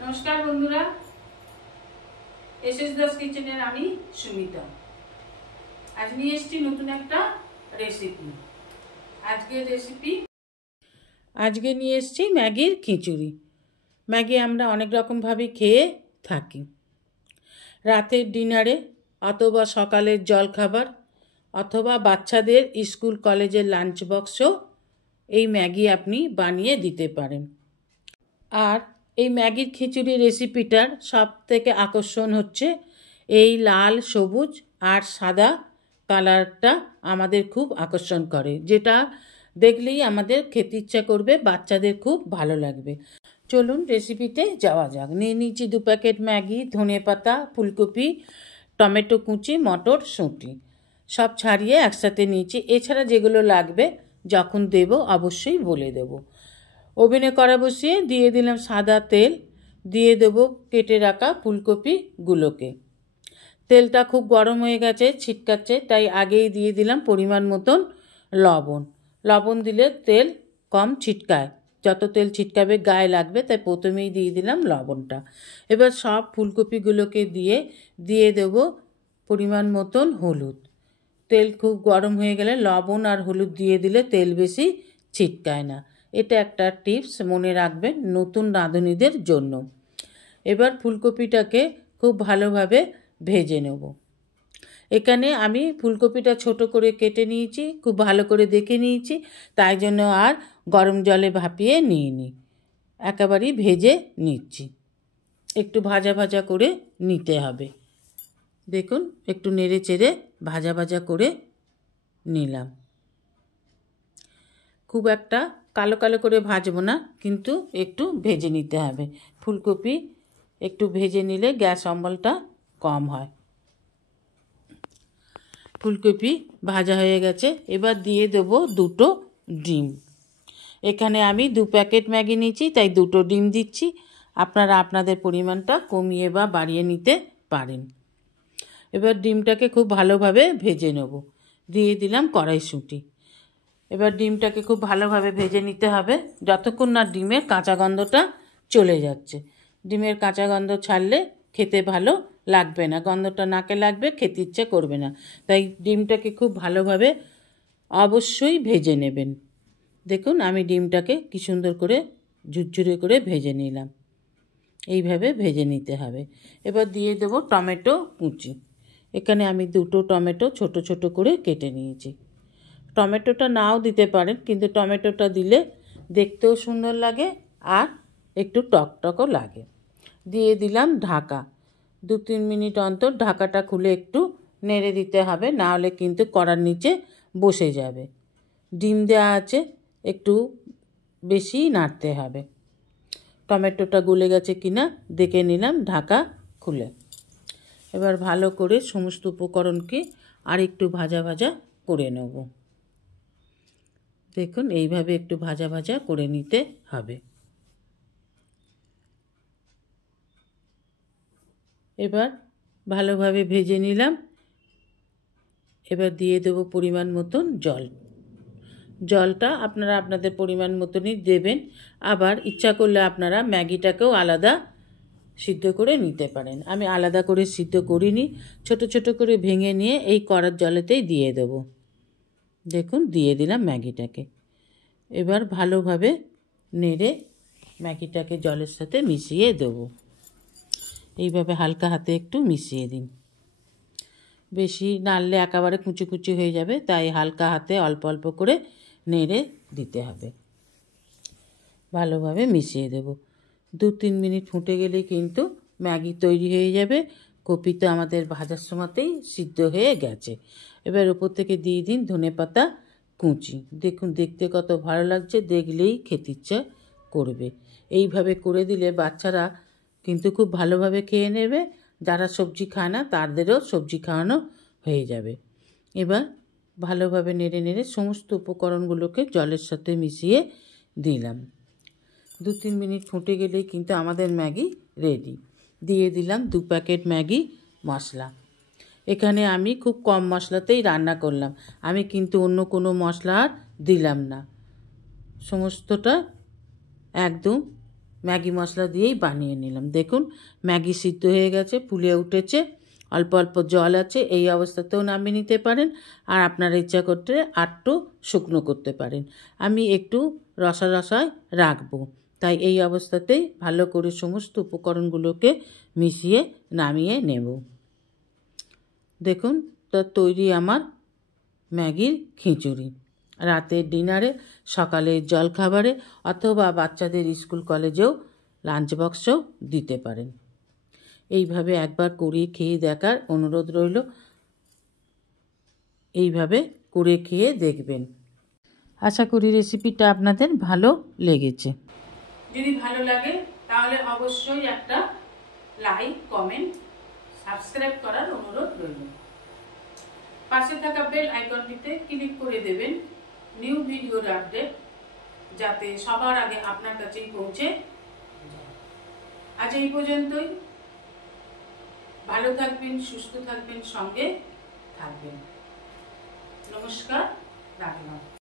নমস্কার বন্ধুরা, এসএস দাস কিচেনের আমি সুমিতা। আজ নিয়ে এসেছি নতুন একটা রেসিপি। আজকে নিয়ে এসেছি ম্যাগির খিচুড়ি। ম্যাগি আমরা অনেক রকমভাবে খেয়ে থাকি, রাতের ডিনারে অথবা সকালের জলখাবার অথবা বাচ্চাদের স্কুল কলেজের লাঞ্চ বক্সেও এই ম্যাগি আপনি বানিয়ে দিতে পারেন। আর এই ম্যাগির খিচুড়ি রেসিপিটার সব থেকে আকর্ষণ হচ্ছে এই লাল, সবুজ আর সাদা কালারটা আমাদের খুব আকর্ষণ করে, যেটা দেখলেই আমাদের খেতে ইচ্ছা করবে, বাচ্চাদের খুব ভালো লাগবে। চলুন রেসিপিতে যাওয়া যাক। নিয়ে নিচ্ছি 2 প্যাকেট ম্যাগি, ধনেপাতা, ফুলকপি, টমেটো কুচি, মটর শুঁটি সব ছাড়িয়ে একসাথে নিয়েছি। এছাড়া যেগুলো লাগবে যখন দেব অবশ্যই বলে দেব। ওভেনে কড়া বসিয়ে দিয়ে দিলাম সাদা তেল, দিয়ে দেব কেটে রাখা ফুলকপিগুলোকে। তেলটা খুব গরম হয়ে গেছে, ছিটকাচ্ছে, তাই আগেই দিয়ে দিলাম পরিমাণ মতন লবণ। লবণ দিলে তেল কম ছিটকায়, যত তেল ছিটকাবে গায়ে লাগবে, তাই প্রথমেই দিয়ে দিলাম লবণটা। এবার সব ফুলকপিগুলোকে দিয়ে দেব পরিমাণ মতন হলুদ। তেল খুব গরম হয়ে গেলে লবণ আর হলুদ দিয়ে দিলে তেল বেশি ছিটকায় না। এটা একটা টিপস, মনে রাখবেন নতুন রাঁধুনিদের জন্য। এবার ফুলকপিটাকে খুব ভালোভাবে ভেজে নেব। এখানে আমি ফুলকপিটা ছোট করে কেটে নিয়েছি, খুব ভালো করে দেখে নিয়েছি, তাই জন্য আর গরম জলে ভাপিয়ে নিইনি, একেবারেই ভেজে নিচ্ছি। একটু ভাজা ভাজা করে নিতে হবে। দেখুন, একটু নেড়ে চেড়ে ভাজা ভাজা করে নিলাম। খুব একটা কালো কালো করে ভাজবো না, কিন্তু একটু ভেজে নিতে হবে। ফুলকপি একটু ভেজে নিলে গ্যাস অম্বলটা কম হয়। ফুলকপি ভাজা হয়ে গেছে, এবার দিয়ে দেবো 2টো ডিম। এখানে আমি 2 প্যাকেট ম্যাগি নিয়েছি, তাই 2টো ডিম দিচ্ছি। আপনারা আপনাদের পরিমাণটা কমিয়ে বা বাড়িয়ে নিতে পারেন। এবার ডিমটাকে খুব ভালোভাবে ভেজে নেব। দিয়ে দিলাম কড়াইশুঁটি। এবার ডিমটাকে খুব ভালোভাবে ভেজে নিতে হবে, যতক্ষণ না ডিমের কাঁচা গন্ধটা চলে যাচ্ছে। ডিমের কাঁচা গন্ধ ছাড়লে খেতে ভালো লাগবে না, গন্ধটা নাকে লাগবে, খেতে ইচ্ছে করবে না। তাই ডিমটাকে খুব ভালোভাবে অবশ্যই ভেজে নেবেন। দেখুন, আমি ডিমটাকে কি সুন্দর করে ঝুরঝুরে করে ভেজে নিলাম। এইভাবে ভেজে নিতে হবে। এবার দিয়ে দেবো টমেটো কুচি। এখানে আমি 2টো টমেটো ছোট ছোট করে কেটে নিয়েছি। টমেটোটা নাও দিতে পারেন, কিন্তু টমেটোটা দিলে দেখতেও সুন্দর লাগে আর একটু টকটকও লাগে। দিয়ে দিলাম ঢাকা। 2-3 মিনিট অন্তর ঢাকাটা খুলে একটু নেড়ে দিতে হবে, না হলে কিন্তু কড়ার নিচে বসে যাবে। ডিম দেওয়া আছে, একটু বেশি নাড়তে হবে। টমেটোটা গলে গেছে কিনা দেখে নিলাম ঢাকা খুলে। এবার ভালো করে সমস্ত উপকরণকে আর একটু ভাজা ভাজা করে নেব। দেখুন, এইভাবে একটু ভাজা ভাজা করে নিতে হবে। এবার ভালোভাবে ভেজে নিলাম। এবার দিয়ে দেবো পরিমাণ মতন জল। জলটা আপনারা আপনাদের পরিমাণ মতনই দেবেন। আবার ইচ্ছা করলে আপনারা ম্যাগিটাকেও আলাদা সিদ্ধ করে নিতে পারেন। আমি আলাদা করে সিদ্ধ করিনি, ছোট ছোট করে ভেঙে নিয়ে এই কড়ার জলেতেই দিয়ে দেবো। দেখুন, দিয়ে দিলাম ম্যাগিটাকে। এবার ভালোভাবে নেড়ে ম্যাগিটাকে জলের সাথে মিশিয়ে দেবো। এইভাবে হালকা হাতে একটু মিশিয়ে দিন। বেশি নাড়লে একেবারে কুচি কুচি হয়ে যাবে, তাই হালকা হাতে অল্প অল্প করে নেড়ে দিতে হবে। ভালোভাবে মিশিয়ে দেব। 2-3 মিনিট ফুটে গেলেই কিন্তু ম্যাগি তৈরি হয়ে যাবে। কপি তো আমাদের ভাজার সময়তেই সিদ্ধ হয়ে গেছে। এবার উপর থেকে দিয়ে দিন ধনেপাতা কুচি। দেখুন, দেখতে কত ভালো লাগছে, দেখলেই খেতে ইচ্ছা করবে। এইভাবে করে দিলে বাচ্চারা কিন্তু খুব ভালোভাবে খেয়ে নেবে। যারা সবজি খায় না তাদেরও সবজি খাওয়ানো হয়ে যাবে। এবার ভালোভাবে নেড়ে নেড়ে সমস্ত উপকরণগুলোকে জলের সাথে মিশিয়ে দিলাম। 2-3 মিনিট ফুটে গেলেই কিন্তু আমাদের ম্যাগি রেডি। দিয়ে দিলাম 2 প্যাকেট ম্যাগি মশলা। এখানে আমি খুব কম মশলাতেই রান্না করলাম, আমি কিন্তু অন্য কোনো মশলা আর দিলাম না। সমস্তটা একদম ম্যাগি মশলা দিয়েই বানিয়ে নিলাম। দেখুন ম্যাগি সিদ্ধ হয়ে গেছে, ফুলে উঠেছে, অল্প অল্প জল আছে। এই অবস্থাতেও নামিয়ে নিতে পারেন, আর আপনারা ইচ্ছা করতে আরটু শুকনো করতে পারেন। আমি একটু রসা রসায় রাখবো, তাই এই অবস্থাতেই ভালো করে সমস্ত উপকরণগুলোকে মিশিয়ে নামিয়ে নেব। দেখুন তা তৈরি আমার ম্যাগির খিচুড়ি। রাতের ডিনারে, সকালের জলখাবারে, অথবা বাচ্চাদের স্কুল কলেজেও লাঞ্চ বক্সেও দিতে পারেন। এইভাবে একবার করে খেয়ে দেখার অনুরোধ রইল। এইভাবে করে খেয়ে দেখবেন। আশা করি রেসিপিটা আপনাদের ভালো লেগেছে। যদি ভালো লাগে তাহলে অবশ্যই একটা লাইক, কমেন্ট, সাবস্ক্রাইব করার অনুরোধ রইল। পাশে থাকা বেল আইকনটিতে ক্লিক করে দেবেন নিউ ভিডিওর আপডেট, যাতে সবার আগে আপনার কাছেই পৌঁছে। আজ এই পর্যন্তই। ভালো থাকবেন, সুস্থ থাকবেন, সঙ্গে থাকবেন। নমস্কার, রাখলাম।